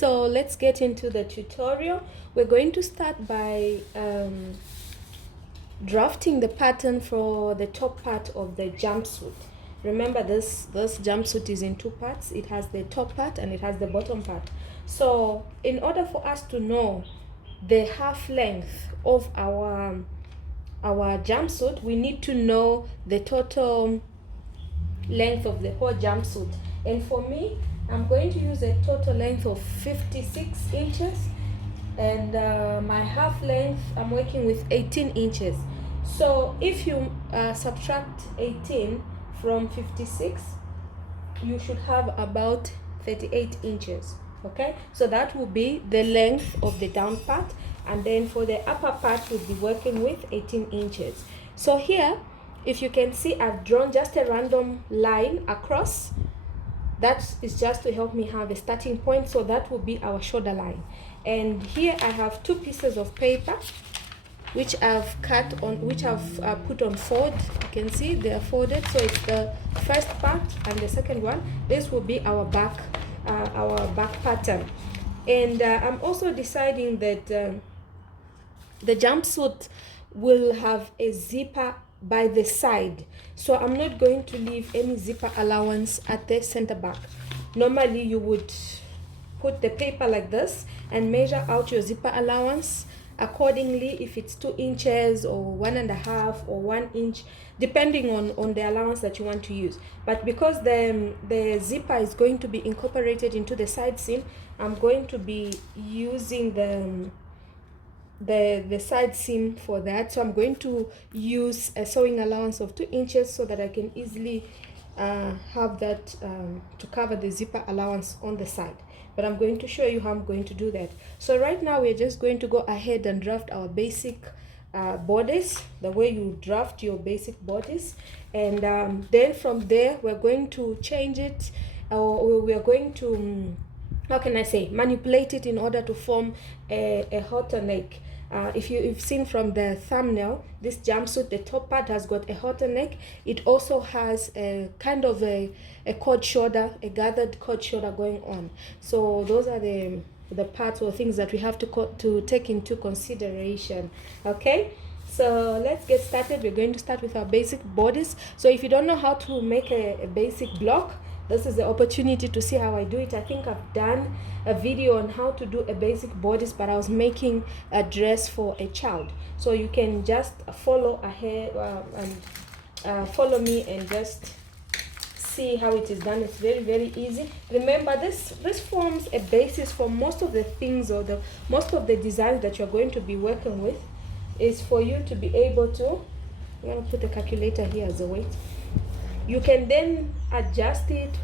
So let's get into the tutorial. We're going to start by drafting the pattern for the top part of the jumpsuit. Remember, this jumpsuit is in two parts. It has the top part and it has the bottom part. So in order for us to know the half length of our jumpsuit, we need to know the total length of the whole jumpsuit. And for me, I'm going to use a total length of 56 inches, and my half length, I'm working with 18 inches. So if you subtract 18 from 56, you should have about 38 inches. Okay, so that will be the length of the down part, and then for the upper part we'll be working with 18 inches. So here, if you can see, I've drawn just a random line across. That is just to help me have a starting point. So that will be our shoulder line. And here I have two pieces of paper which I've cut on, which I've put on fold. You can see they are folded. So it's the first part and the second one. This will be our back pattern. And I'm also deciding that the jumpsuit will have a zipper by the side, so I'm not going to leave any zipper allowance at the center back. Normally you would put the paper like this and measure out your zipper allowance accordingly, if it's 2 inches or 1.5 or 1 inch, depending on the allowance that you want to use. But because the zipper is going to be incorporated into the side seam, I'm going to be using the side seam for that. So I'm going to use a sewing allowance of 2 inches so that I can easily have that to cover the zipper allowance on the side. But I'm going to show you how I'm going to do that. So right now we're just going to go ahead and draft our basic bodice, the way you draft your basic bodice, and then from there we're going to change it, or we're going to how can I say, manipulate it in order to form a halter neck. If you've seen from the thumbnail, this jumpsuit, the top part has got a halter neck. It also has a kind of a cord shoulder, a gathered cord shoulder going on. So those are the parts or things that we have to take into consideration. Okay, so let's get started. We're going to start with our basic bodice. So if you don't know how to make a basic block, this is the opportunity to see how I do it. I think I've done a video on how to do a basic bodice, but I was making a dress for a child. So you can just follow ahead and follow me and just see how it is done. It's very, very easy. Remember, this forms a basis for most of the things, or most of the designs that you're going to be working with, is for you to be able to, I'm going to put a calculator here as a weight. You can then adjust it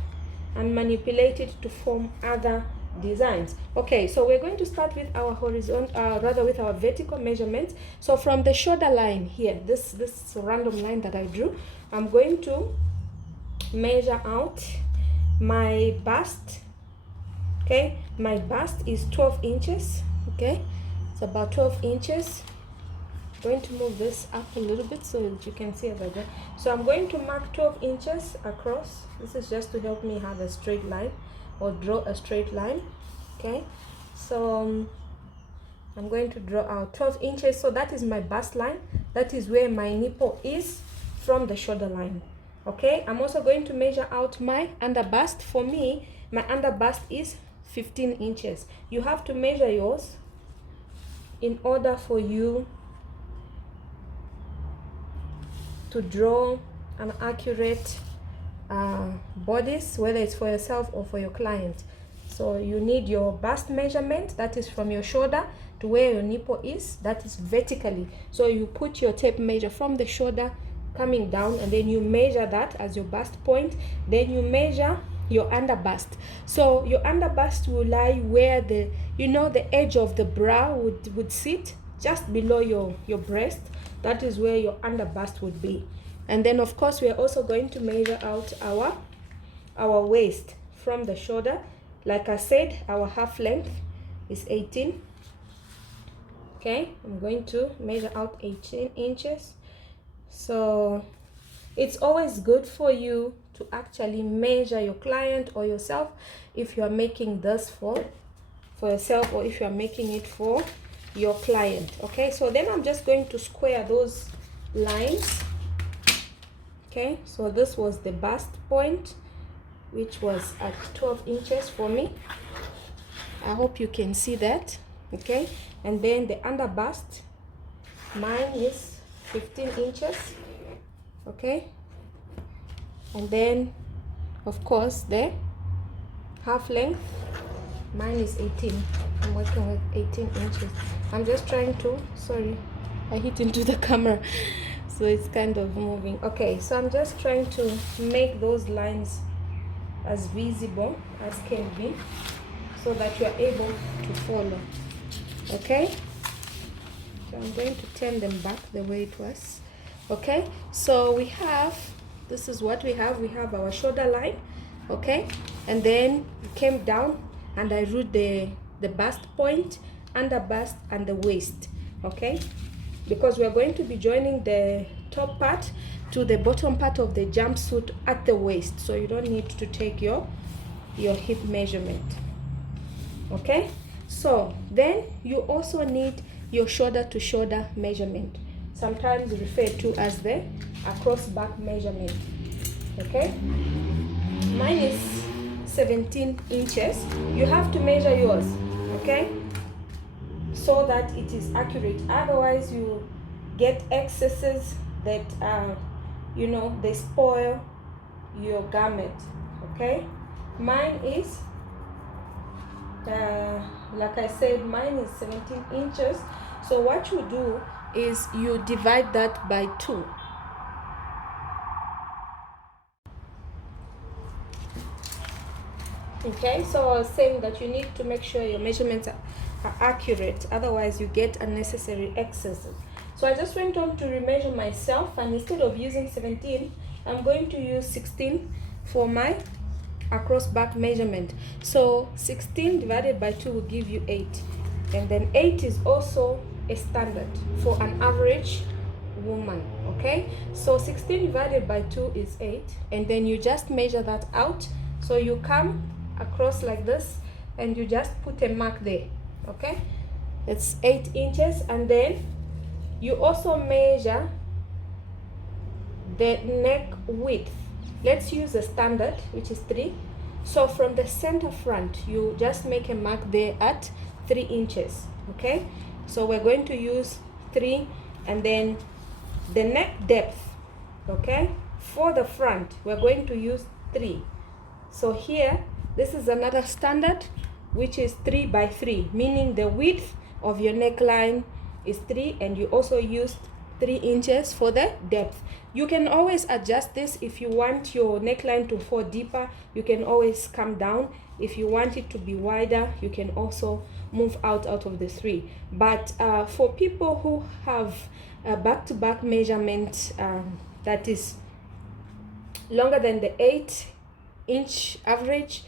and manipulate it to form other designs. Okay, so we're going to start with our with our vertical measurements. So from the shoulder line here, this random line that I drew, I'm going to measure out my bust. Okay, my bust is 12 inches. Okay, it's about 12 inches. Going to move this up a little bit so that you can see over there. So I'm going to mark 12 inches across. This is just to help me have a straight line, or draw a straight line. Okay, so I'm going to draw out 12 inches. So that is my bust line. That is where my nipple is from the shoulder line. Okay, I'm also going to measure out my under bust. For me, my under bust is 15 inches. You have to measure yours in order for you to draw an accurate bodice, whether it's for yourself or for your client. So you need your bust measurement, that is from your shoulder to where your nipple is, that is vertically. So you put your tape measure from the shoulder coming down, and then you measure that as your bust point. Then you measure your under bust. So your under bust will lie where the edge of the bra would sit, just below your breast. That is where your under bust would be. And then of course we are also going to measure out our waist from the shoulder. Like I said, our half length is 18. Okay, I'm going to measure out 18 inches. So it's always good for you to actually measure your client or yourself if you are making this for for yourself or if you are making it for your client. Okay, so then I'm just going to square those lines. Okay, so this was the bust point, which was at 12 inches for me. I hope you can see that. Okay, and then the under bust, mine is 15 inches. Okay, and then of course the half length, mine is 18. I'm working with 18 inches. I'm just trying to, sorry, I hit into the camera, so it's kind of moving. Okay, so I'm just trying to make those lines as visible as can be so that you are able to follow. Okay, so I'm going to turn them back the way it was. Okay, so we have, this is what we have our shoulder line. Okay, and then we came down and I drew the bust point, under bust, and the waist. Okay, because we are going to be joining the top part to the bottom part of the jumpsuit at the waist, so you don't need to take your hip measurement. Okay, so then you also need your shoulder to shoulder measurement, sometimes referred to as the across back measurement. Okay, mine is 17 inches. You have to measure yours, okay, so that it is accurate. Otherwise you get excesses that you know, they spoil your garment. Okay, mine is like I said, mine is 17 inches. So what you do is you divide that by 2. Okay, so I was saying that you need to make sure your measurements are accurate, otherwise you get unnecessary excesses. So I just went on to remeasure myself, and instead of using 17, I'm going to use 16 for my across back measurement. So 16 divided by 2 will give you 8, and then 8 is also a standard for an average woman. Okay, so 16 divided by 2 is 8, and then you just measure that out. So you come across like this and you just put a mark there. Okay, it's 8 inches, and then you also measure the neck width. Let's use a standard, which is 3. So from the center front, you just make a mark there at 3 inches. Okay, so we're going to use 3, and then the neck depth, okay, for the front we're going to use 3. So here, this is another standard, which is 3 by 3, meaning the width of your neckline is 3, and you also used 3 inches for the depth. You can always adjust this. If you want your neckline to fall deeper, you can always come down. If you want it to be wider, you can also move out of the 3. But for people who have a back-to-back measurement that is longer than the 8-inch average,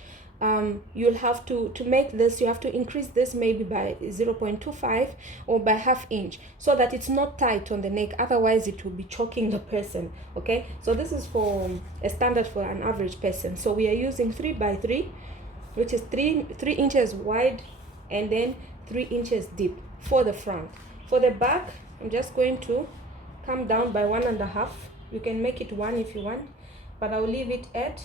you'll have to make this, you have to increase this maybe by 0.25 or by ½ inch, so that it's not tight on the neck, otherwise it will be choking the person. Okay, so this is for a standard for an average person. So we are using 3 by 3, which is 3 inches wide and then 3 inches deep for the front. For the back, I'm just going to come down by 1.5. You can make it 1 if you want, but I'll leave it at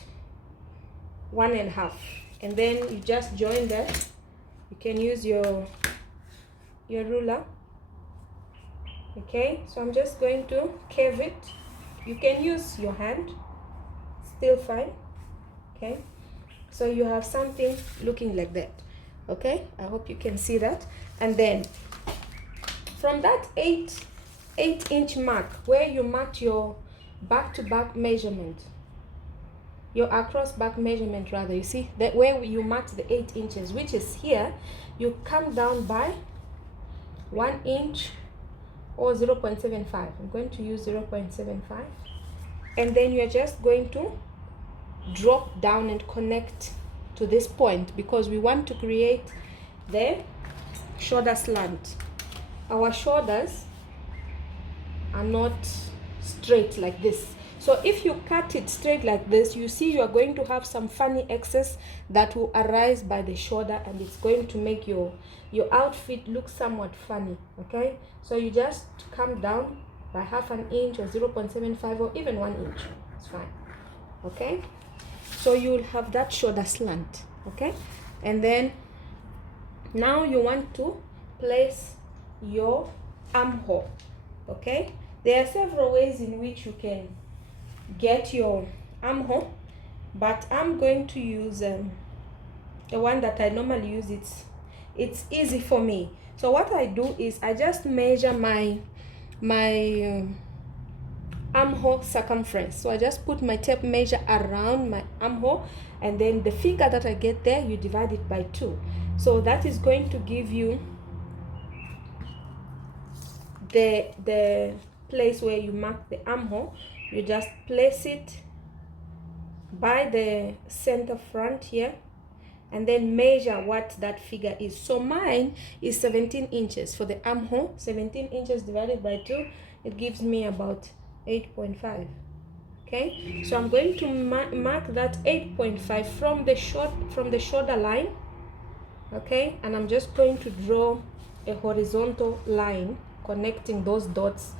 1.5, and then you just join that. You can use your ruler. Okay, so I'm just going to curve it. You can use your hand, still fine. Okay, so you have something looking like that. Okay, I hope you can see that. And then from that 8-inch mark where you marked your back-to-back measurement, your across back measurement rather, you see that where you marked the 8 inches, which is here, you come down by 1 inch or 0.75. I'm going to use 0.75, and then you're just going to drop down and connect to this point, because we want to create the shoulder slant. Our shoulders are not straight like this, So if you cut it straight like this, you see you are going to have some funny excess that will arise by the shoulder, and it's going to make your outfit look somewhat funny. Okay, so you just come down by ½ inch or 0.75 or even 1 inch. It's fine. Okay, so you'll have that shoulder slant. Okay, and then now you want to place your armhole. Okay, there are several ways in which you can get your armhole, but I'm going to use the one that I normally use. It's easy for me. So what I do is I just measure my armhole circumference. So I just put my tape measure around my armhole, and then the finger that I get there, you divide it by 2. So that is going to give you the place where you mark the armhole. You just place it by the center front here, and then measure what that figure is. So mine is 17 inches for the armhole. 17 inches divided by 2, it gives me about 8.5. Okay, so I'm going to mark that 8.5 from the shoulder line. Okay, and I'm just going to draw a horizontal line connecting those dots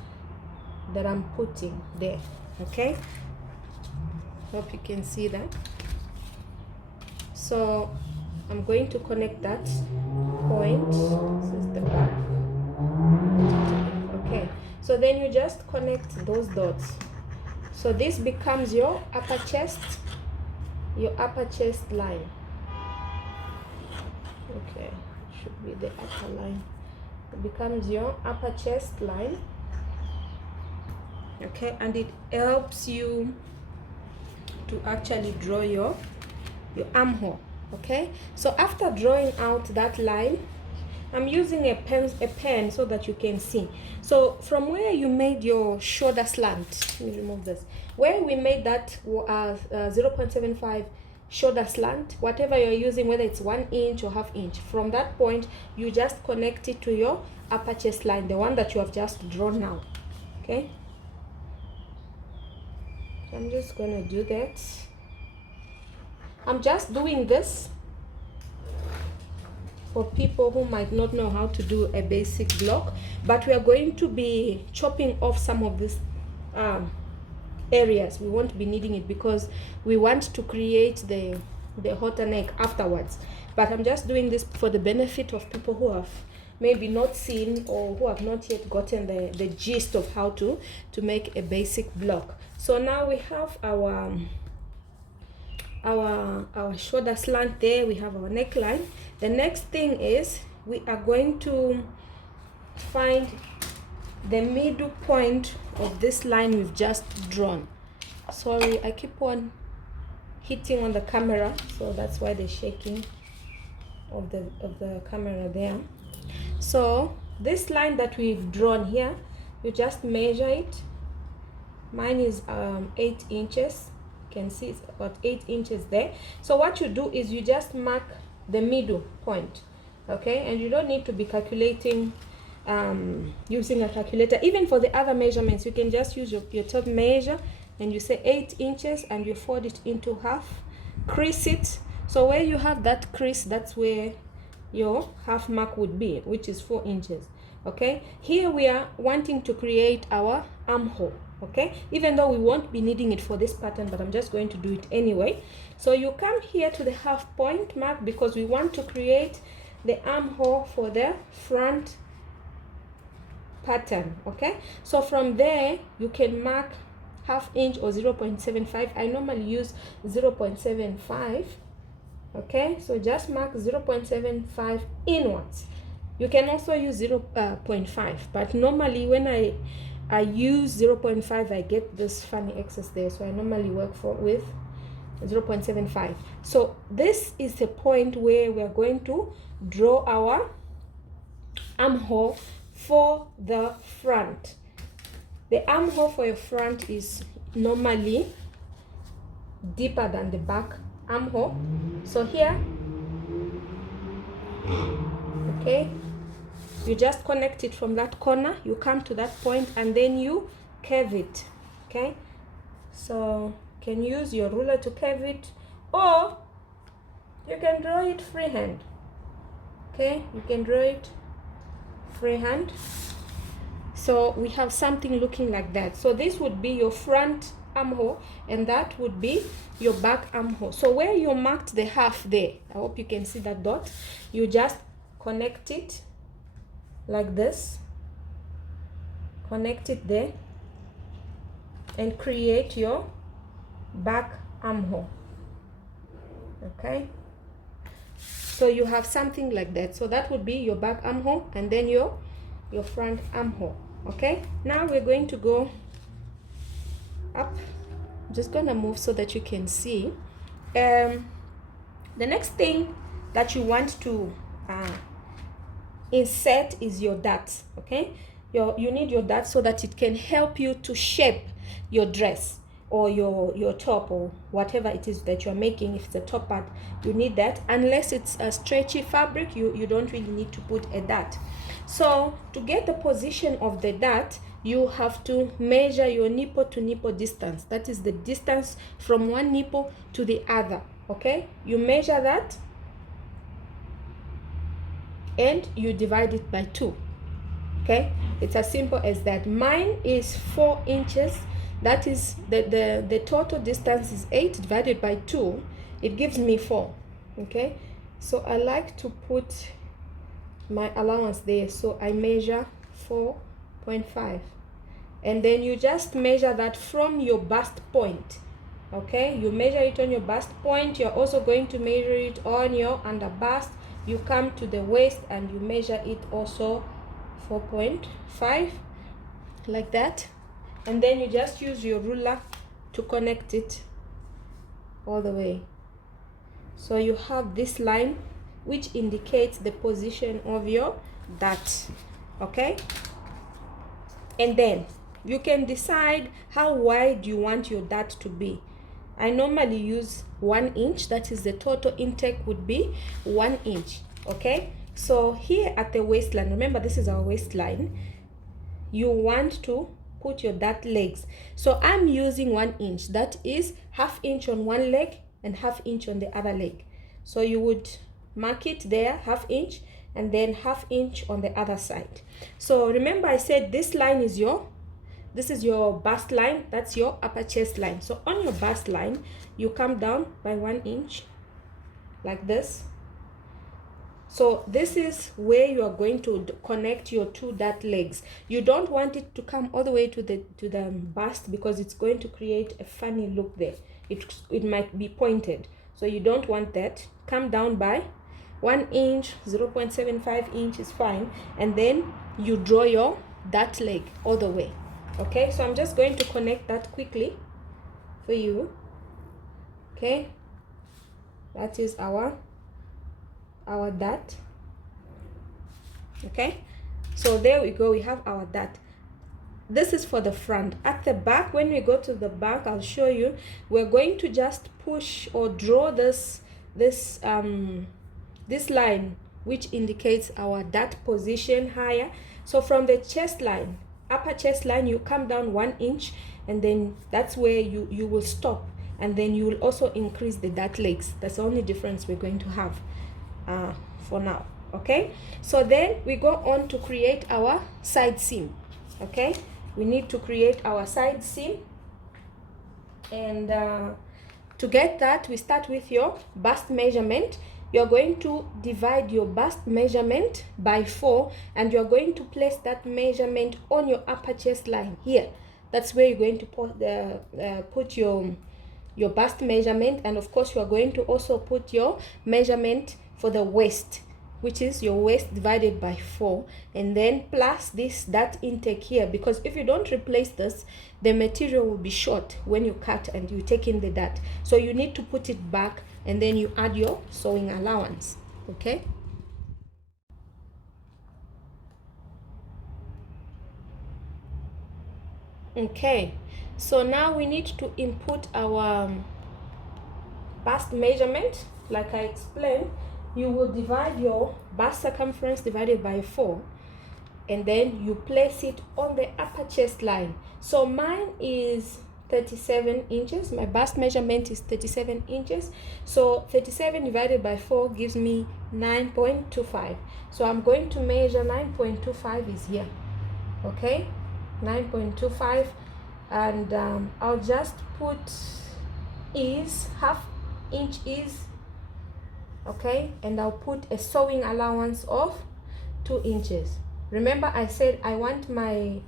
that I'm putting there. Okay, hope you can see that. So I'm going to connect that point. This is the back. Okay, so then you just connect those dots. So this becomes your upper chest line. Okay, should be the upper line. It becomes your upper chest line. Okay, and it helps you to actually draw your armhole. Okay, so after drawing out that line, I'm using a pen so that you can see. So from where you made your shoulder slant, let me remove this, where we made that 0.75 shoulder slant, whatever you're using, whether it's 1 inch or ½ inch, from that point you just connect it to your upper chest line, the one that you have just drawn now. Okay, so I'm just gonna do that. I'm just doing this for people who might not know how to do a basic block, but we are going to be chopping off some of these areas. We won't be needing it because we want to create the halter neck afterwards. But I'm just doing this for the benefit of people who have maybe not seen or who have not yet gotten the gist of how to make a basic block. So now we have our shoulder slant there, we have our neckline. The next thing is we are going to find the middle point of this line we've just drawn. Sorry, I keep on hitting on the camera, so that's why the shaking of the camera there. So this line that we've drawn here, you just measure it. Mine is 8 inches. Can see it's about 8 inches there. So what you do is you just mark the middle point. Okay, and you don't need to be calculating using a calculator. Even for the other measurements, you can just use your tape measure, and you say 8 inches and you fold it into half, crease it. So where you have that crease, that's where your half mark would be, which is 4 inches. Okay, here we are wanting to create our armhole. Okay, even though we won't be needing it for this pattern, but I'm just going to do it anyway. So you come here to the half point mark because we want to create the armhole for the front pattern. Okay, so from there you can mark ½ inch or 0.75. I normally use 0.75. Okay, so just mark 0.75 inwards. You can also use 0.5, but normally when I use 0.5, I get this funny excess there, so I normally work with 0.75. So this is the point where we are going to draw our armhole for the front. The armhole for your front is normally deeper than the back armhole. So here, okay, you just connect it from that corner, you come to that point, and then you curve it. Okay, So you can use your ruler to curve it, or you can draw it freehand. Okay, you can draw it freehand. So we have something looking like that. So this would be your front armhole, and that would be your back armhole. So where you marked the half there, I hope you can see that dot, you just connect it like this, connect it there, and create your back armhole. Okay, so you have something like that. So that would be your back armhole, and then your front armhole. Okay, now we're going to go up. I'm just gonna move so that you can see. The next thing that you want to insert is your darts. Okay, you need your darts so that it can help you to shape your dress or your top or whatever it is that you're making. If it's a top part, you need that. Unless it's a stretchy fabric, you don't really need to put a dart. So to get the position of the dart, you have to measure your nipple to nipple distance. That is the distance from one nipple to the other. Okay, you measure that and you divide it by 2. Okay, it's as simple as that. Mine is 4 inches. That is the total distance is 8 divided by 2. It gives me 4. Okay, so I like to put my allowance there. So I measure 4.5, and then you just measure that from your bust point. Okay, you measure it on your bust point. You're also going to measure it on your under bust. You come to the waist and you measure it also 4.5, like that, and then you just use your ruler to connect it all the way. So you have this line which indicates the position of your dart. Okay, and then you can decide how wide you want your dart to be. I normally use 1 inch. That is the total intake would be 1 inch. Okay, so here at the waistline, remember this is our waistline, you want to put your dart legs. So I'm using 1 inch. That is ½ inch on one leg and ½ inch on the other leg. So you would mark it there, ½ inch, and then ½ inch on the other side. So remember I said this line is this is your bust line, that's your upper chest line. So on your bust line, you come down by 1 inch like this. So this is where you are going to connect your 2 dart legs. You don't want it to come all the way to the bust, because it's going to create a funny look there. It might be pointed, so you don't want that. Come down by 1 inch, 0.75 inch is fine, and then you draw your dart leg all the way. Okay, so I'm just going to connect that quickly for you. Okay, that is our dart. Okay, so there we go, we have our dart. This is for the front. At the back, when we go to the back, I'll show you, we're going to just push or draw this line which indicates our dart position higher. So from the chest line, upper chest line, you come down 1 inch, and then that's where you will stop, and then you will also increase the dart legs. That's the only difference we're going to have for now. Okay, so then we go on to create our side seam. Okay, we need to create our side seam, and to get that, we start with your bust measurement. You're going to divide your bust measurement by 4, and you're going to place that measurement on your upper chest line here. That's where you're going to put your bust measurement, and of course you are going to also put your measurement for the waist, which is your waist divided by 4, and then plus that intake here, because if you don't replace this, the material will be short when you cut and you take in the dart. So you need to put it back, and then you add your sewing allowance. Okay, okay, so now we need to input our bust measurement. Like I explained, you will divide your bust circumference divided by 4, and then you place it on the upper chest line. So mine is 37 inches. My bust measurement is 37 inches. So 37 divided by 4 gives me 9.25. So I'm going to measure 9.25 is here. Okay, 9.25, and I'll just put is half inch is, okay, and I'll put a sewing allowance of 2 inches. Remember I said I want my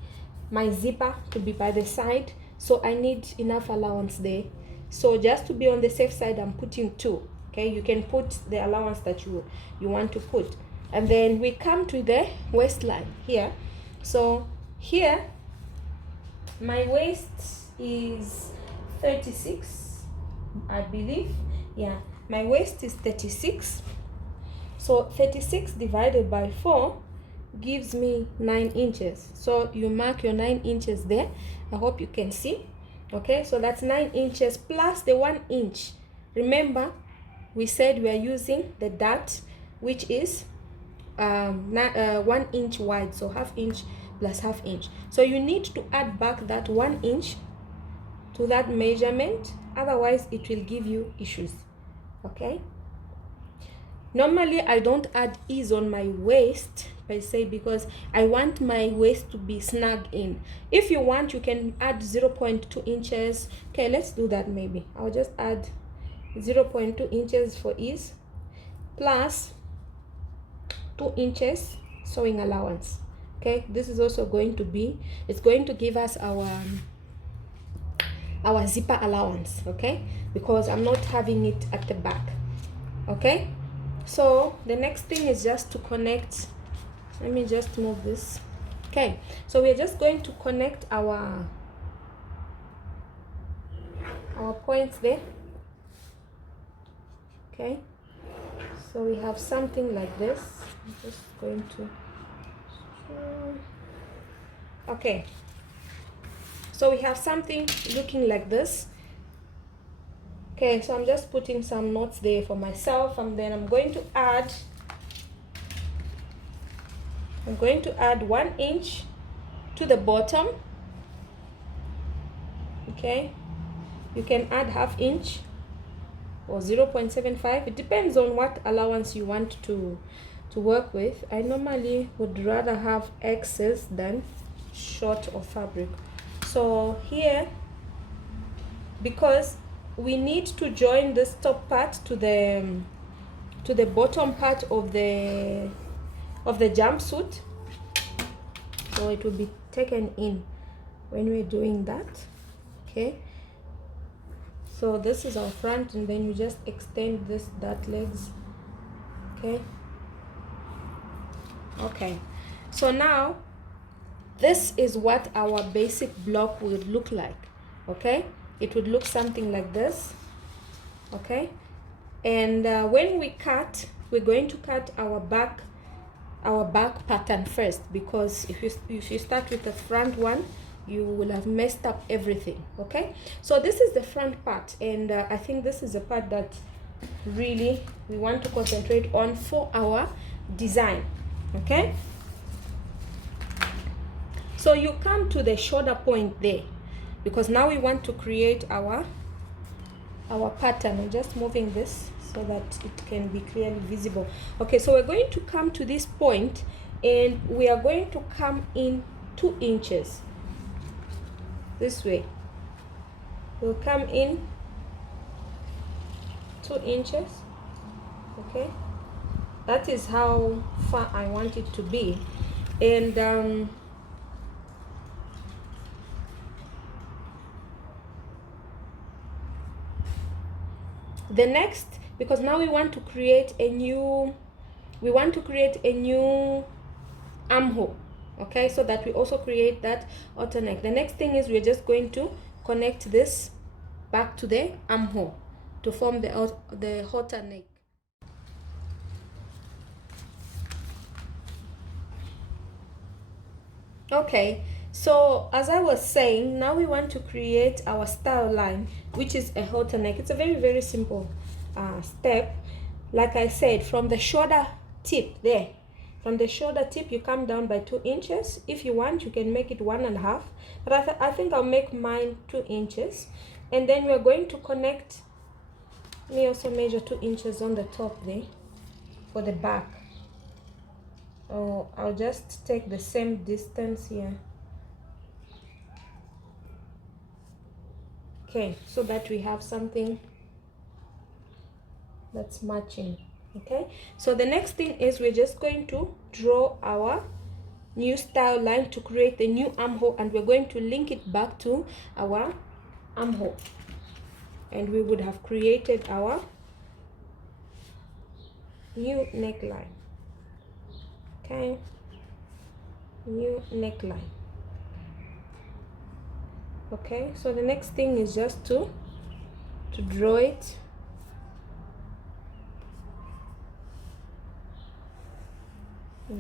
zipper to be by the side, so I need enough allowance there. So just to be on the safe side, I'm putting 2. Okay, you can put the allowance that you want to put. And then we come to the waistline here. So here my waist is 36, I believe. Yeah, my waist is 36. So 36 divided by 4 gives me 9 inches. So you mark your 9 inches there. I hope you can see. Okay, so that's 9 inches plus the 1 inch. Remember we said we are using the dart, which is 1 inch wide, so half inch plus half inch. So you need to add back that 1 inch to that measurement, otherwise it will give you issues. Okay, normally I don't add ease on my waist per se, because I want my waist to be snug in. If you want, you can add 0.2 inches. Okay, let's do that. Maybe I'll just add 0.2 inches for ease, plus 2 inches sewing allowance. Okay, this is also going to be, it's going to give us our zipper allowance. Okay, because I'm not having it at the back. Okay, so the next thing is just to connect. Let me just move this. Okay, so we're just going to connect our points there. Okay, so we have something like this. I'm just going to, okay, so we have something looking like this. Okay, so I'm just putting some knots there for myself, and then I'm going to add 1 inch to the bottom. Okay, you can add half inch or 0.75. It depends on what allowance you want to work with. I normally would rather have excess than short of fabric. So here, because we need to join this top part to the bottom part of the jumpsuit, so it will be taken in when we're doing that. Okay, so this is our front, and then you just extend that legs. Okay, so now this is what our basic block would look like. Okay, it would look something like this. Okay, and when we cut, we're going to cut our back pattern first, because if you start with the front one, you will have messed up everything. Okay, so this is the front part, and I think this is the part that really we want to concentrate on for our design. Okay, so you come to the shoulder point there, because now we want to create our pattern. I'm just moving this so that it can be clearly visible. Okay, so we're going to come to this point, and we are going to come in 2 inches this way. We'll come in 2 inches. Okay, that is how far I want it to be. And the next, because now we want to create a new armhole. Okay, so that we also create that outer neck. The next thing is we're just going to connect this back to the armhole to form the outer neck. Okay, so as I was saying, now we want to create our style line, which is a halter neck. It's a very, very simple step. Like I said, from the shoulder tip there, from the shoulder tip you come down by 2 inches. If you want, you can make it 1.5, but I think I'll make mine 2 inches. And then we're going to connect. Let me also measure 2 inches on the top there for the back. Oh, I'll just take the same distance here. Okay, so that we have something that's matching. Okay, so the next thing is we're just going to draw our new style line to create the new armhole, and we're going to link it back to our armhole, and we would have created our new neckline. Okay, new neckline. Okay, so the next thing is just to draw it.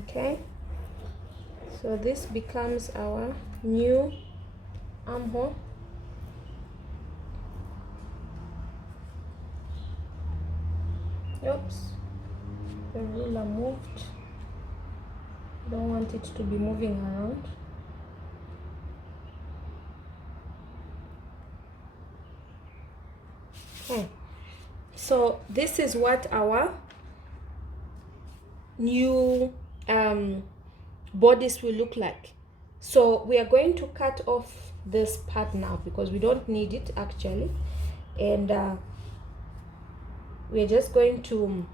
Okay, so this becomes our new armhole. Oops, the ruler moved. Don't want it to be moving around. Okay, so this is what our new bodice will look like. So we are going to cut off this part now because we don't need it actually, and we're just going to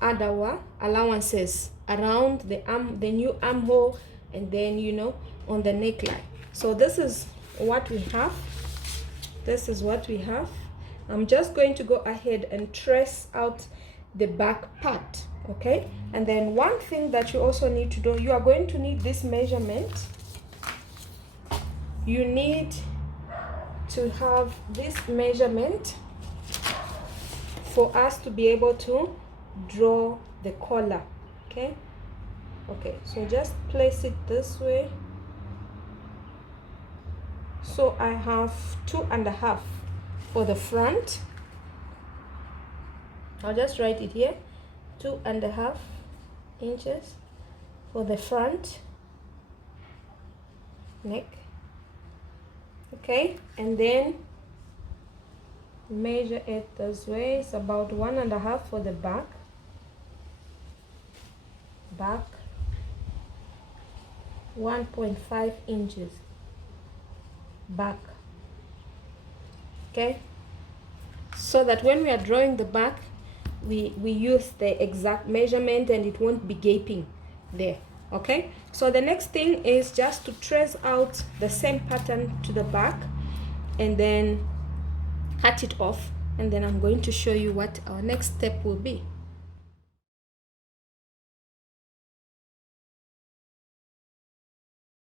add our allowances around the new armhole, and then, you know, on the neckline. So this is what we have. This is what we have. I'm just going to go ahead and trace out the back part. Okay, and then one thing that you also need to do, you are going to need this measurement. You need to have this measurement for us to be able to draw the collar. Okay, so just place it this way. So I have 2.5 for the front. I'll just write it here, 2.5 inches for the front neck. Okay, and then measure it this way. It's about 1.5 for the back. Back 1.5 inches back. Okay, so that when we are drawing the back, we use the exact measurement and it won't be gaping there. Okay, so the next thing is just to trace out the same pattern to the back and then cut it off, and then I'm going to show you what our next step will be.